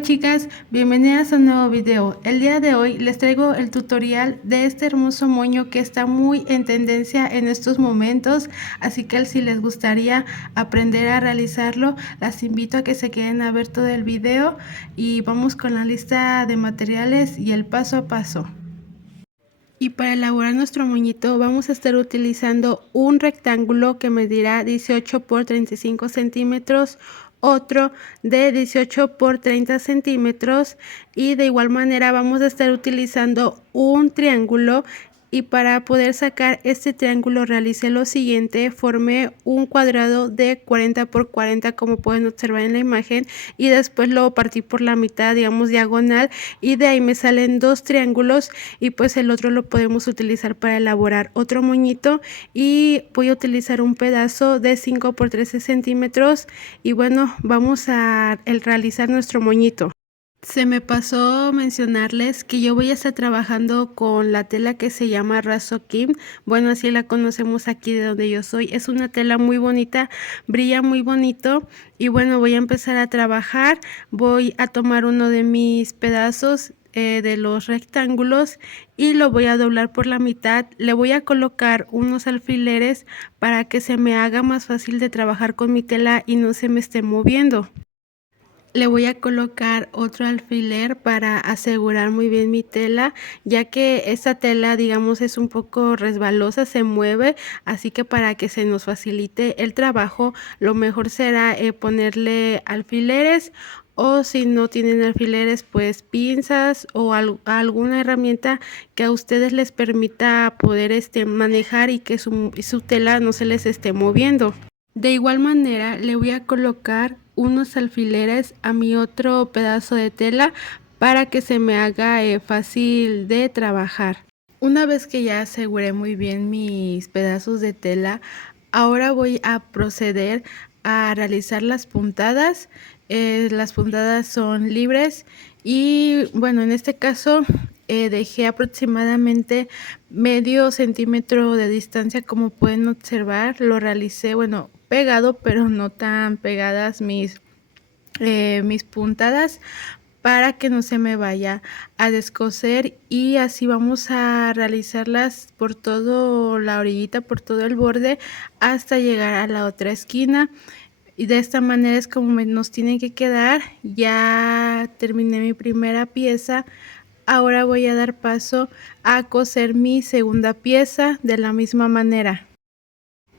Hola chicas, bienvenidas a un nuevo video. El día de hoy les traigo el tutorial de este hermoso moño que está muy en tendencia en estos momentos, así que si les gustaría aprender a realizarlo, las invito a que se queden a ver todo el video y vamos con la lista de materiales y el paso a paso. Y para elaborar nuestro moñito vamos a estar utilizando un rectángulo que medirá 18 por 35 centímetros, otro de 18 por 30 centímetros y de igual manera vamos a estar utilizando un triángulo. Y para poder sacar este triángulo realicé lo siguiente: formé un cuadrado de 40 por 40 como pueden observar en la imagen, y después lo partí por la mitad, digamos diagonal, y de ahí me salen dos triángulos, y pues el otro lo podemos utilizar para elaborar otro moñito. Y voy a utilizar un pedazo de 5 por 13 centímetros y bueno, vamos a realizar nuestro moñito. Se me pasó mencionarles que yo voy a estar trabajando con la tela que se llama Raso Kim. Bueno, así la conocemos aquí de donde yo soy. Es una tela muy bonita, brilla muy bonito. Y bueno, voy a empezar a trabajar. Voy a tomar uno de mis pedazos de los rectángulos y lo voy a doblar por la mitad. Le voy a colocar unos alfileres para que se me haga más fácil de trabajar con mi tela y no se me esté moviendo. Le voy a colocar otro alfiler para asegurar muy bien mi tela, ya que esta tela, digamos, es un poco resbalosa, se mueve, así que para que se nos facilite el trabajo, lo mejor será ponerle alfileres, o si no tienen alfileres, pues pinzas o alguna herramienta que a ustedes les permita poder manejar y que su tela no se les esté moviendo. De igual manera le voy a colocar unos alfileres a mi otro pedazo de tela para que se me haga fácil de trabajar. Una vez que ya aseguré muy bien mis pedazos de tela, ahora voy a proceder a realizar las puntadas. Las puntadas son libres y bueno, en este caso dejé aproximadamente medio centímetro de distancia, como pueden observar. Lo realicé, bueno, pegado, pero no tan pegadas mis puntadas, para que no se me vaya a descoser. Y así vamos a realizarlas por toda la orillita, por todo el borde, hasta llegar a la otra esquina. Y de esta manera es como nos tiene que quedar. Ya terminé mi primera pieza. Ahora voy a dar paso a coser mi segunda pieza de la misma manera.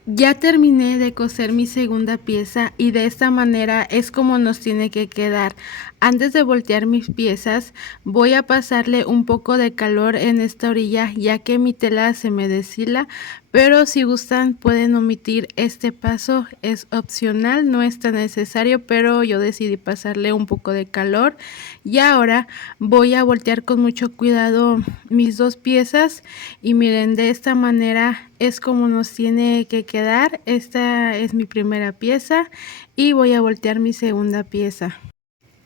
Ya terminé de coser mi segunda pieza y de esta manera es como nos tiene que quedar. Antes de voltear mis piezas voy a pasarle un poco de calor en esta orilla, ya que mi tela se me deshila, pero si gustan pueden omitir este paso, es opcional, no es tan necesario, pero yo decidí pasarle un poco de calor. Y ahora voy a voltear con mucho cuidado mis dos piezas y miren, de esta manera es como nos tiene que quedar. Esta es mi primera pieza y voy a voltear mi segunda pieza.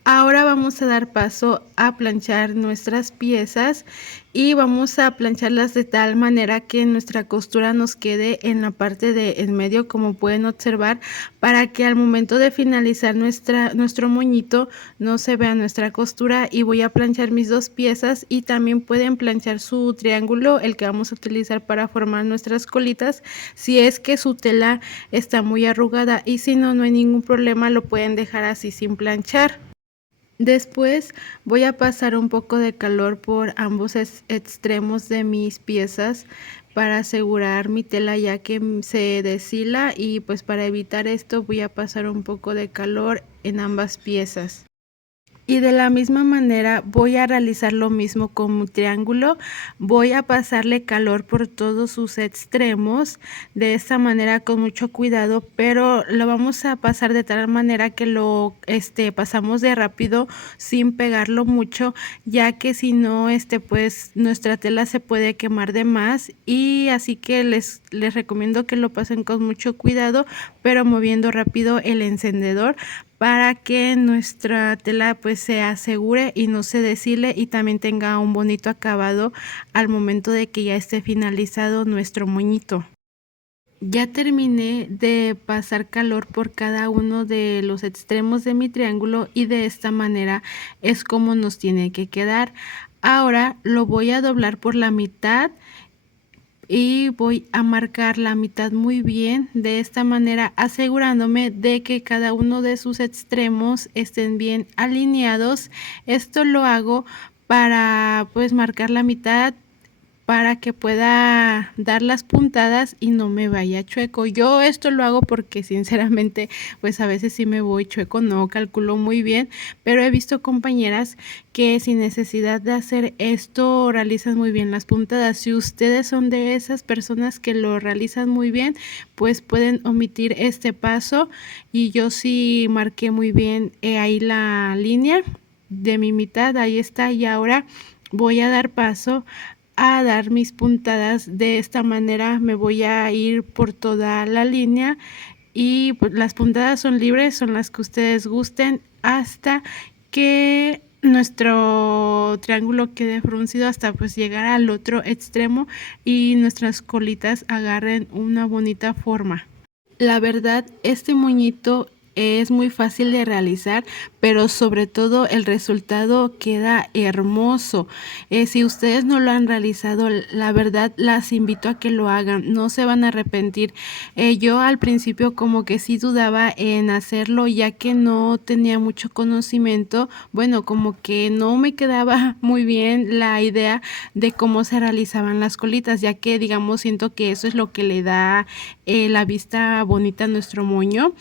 Ahora vamos a dar paso a planchar nuestras piezas y vamos a plancharlas de tal manera que nuestra costura nos quede en la parte de en medio, como pueden observar, para que al momento de finalizar nuestro moñito no se vea nuestra costura. Y voy a planchar mis dos piezas y también pueden planchar su triángulo, el que vamos a utilizar para formar nuestras colitas, si es que su tela está muy arrugada, y si no, no hay ningún problema, lo pueden dejar así sin planchar. Después voy a pasar un poco de calor por ambos extremos de mis piezas para asegurar mi tela, ya que se deshila, y pues para evitar esto voy a pasar un poco de calor en ambas piezas. Y de la misma manera voy a realizar lo mismo con mi triángulo. Voy a pasarle calor por todos sus extremos, de esta manera con mucho cuidado, pero lo vamos a pasar de tal manera que lo pasamos de rápido sin pegarlo mucho, ya que si no pues nuestra tela se puede quemar de más. Y así que les recomiendo que lo pasen con mucho cuidado, pero moviendo rápido el encendedor, para que nuestra tela pues se asegure y no se deshile y también tenga un bonito acabado al momento de que ya esté finalizado nuestro moñito. Ya terminé de pasar calor por cada uno de los extremos de mi triángulo y de esta manera es como nos tiene que quedar. Ahora lo voy a doblar por la mitad y voy a marcar la mitad muy bien, de esta manera asegurándome de que cada uno de sus extremos estén bien alineados. Esto lo hago para pues marcar la mitad para que pueda dar las puntadas y no me vaya chueco. Yo esto lo hago porque sinceramente pues a veces sí me voy chueco, no calculo muy bien, pero he visto compañeras que sin necesidad de hacer esto realizan muy bien las puntadas. Si ustedes son de esas personas que lo realizan muy bien, pues pueden omitir este paso, y yo sí marqué muy bien ahí la línea de mi mitad, ahí está, y ahora voy a dar paso a dar mis puntadas. De esta manera me voy a ir por toda la línea y pues las puntadas son libres, son las que ustedes gusten hasta que nuestro triángulo quede fruncido, hasta pues llegar al otro extremo y nuestras colitas agarren una bonita forma. La verdad, este moñito es muy fácil de realizar, pero sobre todo el resultado queda hermoso. Si ustedes no lo han realizado, la verdad las invito a que lo hagan, no se van a arrepentir. Yo al principio como que sí dudaba en hacerlo, ya que no tenía mucho conocimiento. Bueno, como que no me quedaba muy bien la idea de cómo se realizaban las colitas, ya que digamos siento que eso es lo que le da la vista bonita a nuestro moño.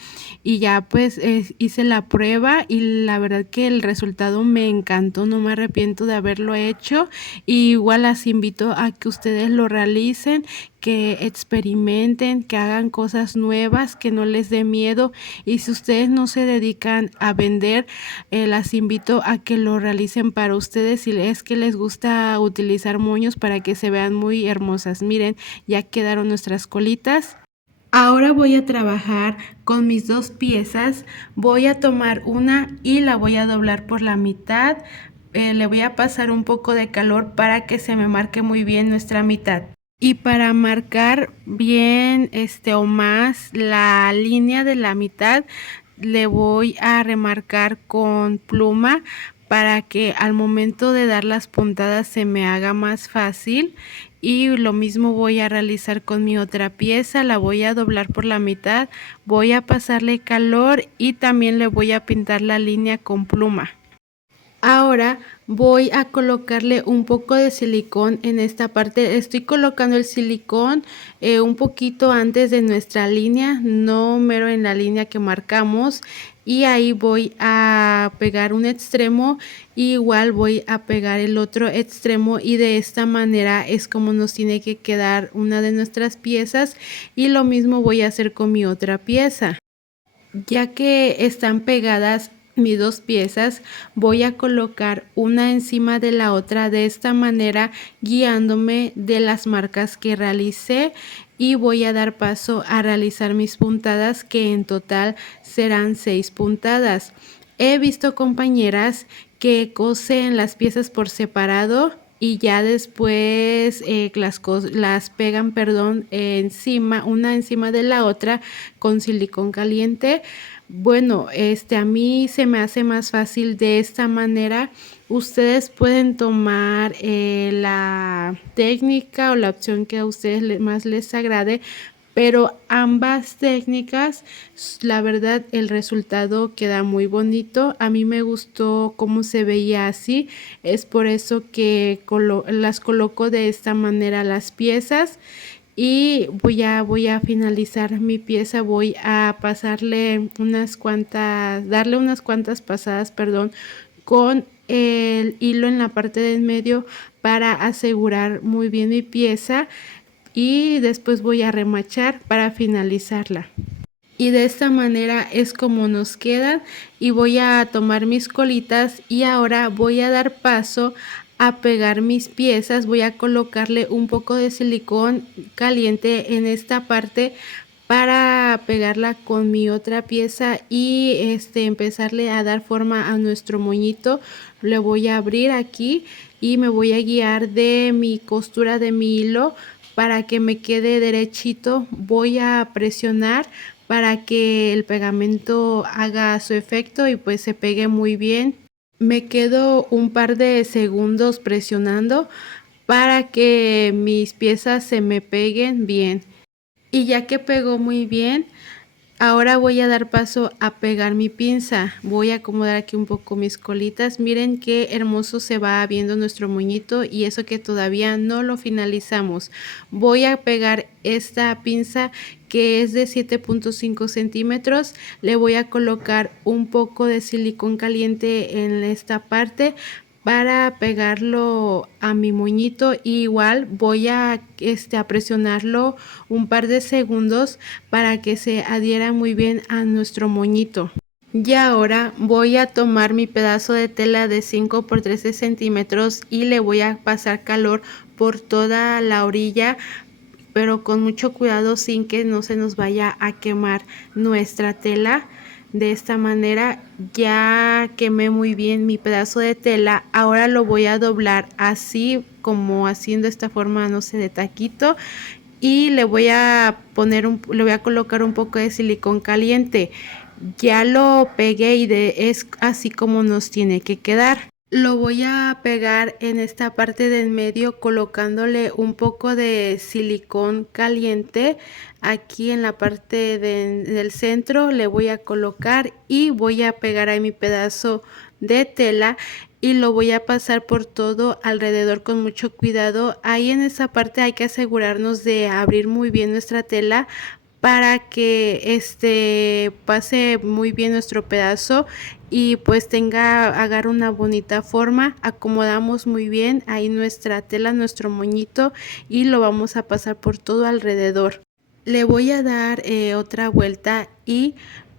Y ya pues hice la prueba y la verdad que el resultado me encantó, no me arrepiento de haberlo hecho. Y igual las invito a que ustedes lo realicen, que experimenten, que hagan cosas nuevas, que no les dé miedo. Y si ustedes no se dedican a vender, las invito a que lo realicen para ustedes, si es que les gusta utilizar moños para que se vean muy hermosas. Miren, ya quedaron nuestras colitas. Ahora voy a trabajar con mis dos piezas. Voy a tomar una y la voy a doblar por la mitad. Le voy a pasar un poco de calor para que se me marque muy bien nuestra mitad. Y para marcar bien o más la línea de la mitad, le voy a remarcar con pluma para que al momento de dar las puntadas se me haga más fácil. Y lo mismo voy a realizar con mi otra pieza, la voy a doblar por la mitad, voy a pasarle calor y también le voy a pintar la línea con pluma. Ahora voy a colocarle un poco de silicón en esta parte. Estoy colocando el silicón un poquito antes de nuestra línea, no mero en la línea que marcamos. Y ahí voy a pegar un extremo, y igual voy a pegar el otro extremo, y de esta manera es como nos tiene que quedar una de nuestras piezas. Y lo mismo voy a hacer con mi otra pieza. Ya que están pegadas mis dos piezas, voy a colocar una encima de la otra, de esta manera guiándome de las marcas que realicé, y voy a dar paso a realizar mis puntadas, que en total serán 6 puntadas. He visto compañeras que cosen las piezas por separado y ya después las pegan, perdón, encima, una encima de la otra con silicón caliente. Bueno, a mí se me hace más fácil de esta manera. Ustedes pueden tomar la técnica o la opción que a ustedes más les agrade, pero ambas técnicas, la verdad, el resultado queda muy bonito. A mí me gustó cómo se veía así, es por eso que las coloco de esta manera las piezas. Y voy a finalizar mi pieza, voy a pasarle darle unas cuantas pasadas, perdón, con el hilo en la parte del medio para asegurar muy bien mi pieza, y después voy a remachar para finalizarla. Y de esta manera es como nos quedan. Y voy a tomar mis colitas y ahora voy a dar paso a pegar mis piezas. Voy a colocarle un poco de silicón caliente en esta parte para pegarla con mi otra pieza y empezarle a dar forma a nuestro moñito. Le voy a abrir aquí y me voy a guiar de mi costura de mi hilo para que me quede derechito. Voy a presionar para que el pegamento haga su efecto y pues se pegue muy bien. Me quedo un par de segundos presionando para que mis piezas se me peguen bien. Y ya que pegó muy bien, ahora voy a dar paso a pegar mi pinza. Voy a acomodar aquí un poco mis colitas. Miren qué hermoso se va viendo nuestro moñito, y eso que todavía no lo finalizamos. Voy a pegar esta pinza que es de 7.5 centímetros. Le voy a colocar un poco de silicón caliente en esta parte para pegarlo a mi moñito. Y igual voy a presionarlo un par de segundos para que se adhiera muy bien a nuestro moñito. Y ahora voy a tomar mi pedazo de tela de 5 por 13 centímetros y le voy a pasar calor por toda la orilla, pero con mucho cuidado sin que no se nos vaya a quemar nuestra tela. De esta manera ya quemé muy bien mi pedazo de tela. Ahora lo voy a doblar así, como haciendo esta forma, no sé, de taquito, y le voy a colocar un poco de silicón caliente. Ya lo pegué y es así como nos tiene que quedar. Lo voy a pegar en esta parte del medio colocándole un poco de silicón caliente. Aquí en la parte del centro le voy a colocar y voy a pegar ahí mi pedazo de tela y lo voy a pasar por todo alrededor con mucho cuidado. Ahí en esa parte hay que asegurarnos de abrir muy bien nuestra tela para que pase muy bien nuestro pedazo y pues agarre una bonita forma. Acomodamos muy bien ahí nuestra tela, nuestro moñito, y lo vamos a pasar por todo alrededor. Le voy a dar otra vuelta y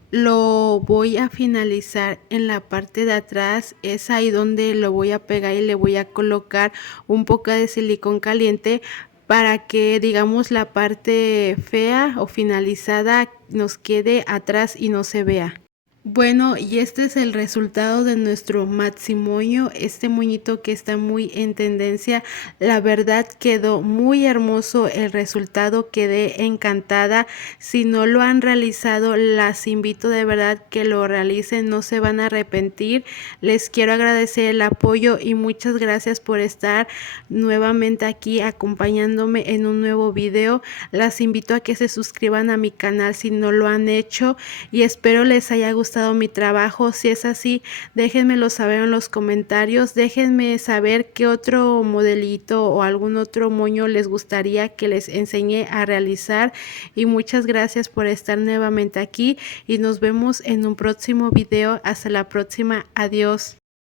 lo voy a finalizar en la parte de atrás. Es ahí donde lo voy a pegar y le voy a colocar un poco de silicón caliente para que, digamos, la parte fea o finalizada nos quede atrás y no se vea. Bueno, y este es el resultado de nuestro maxi moño, este moñito que está muy en tendencia. La verdad quedó muy hermoso el resultado, quedé encantada. Si no lo han realizado, las invito de verdad que lo realicen, no se van a arrepentir. Les quiero agradecer el apoyo y muchas gracias por estar nuevamente aquí acompañándome en un nuevo video. Las invito a que se suscriban a mi canal si no lo han hecho, y espero les haya gustado mi trabajo. Si es así, déjenmelo saber en los comentarios. Déjenme saber qué otro modelito o algún otro moño les gustaría que les enseñe a realizar. Y muchas gracias por estar nuevamente aquí y nos vemos en un próximo video. Hasta la próxima. Adiós.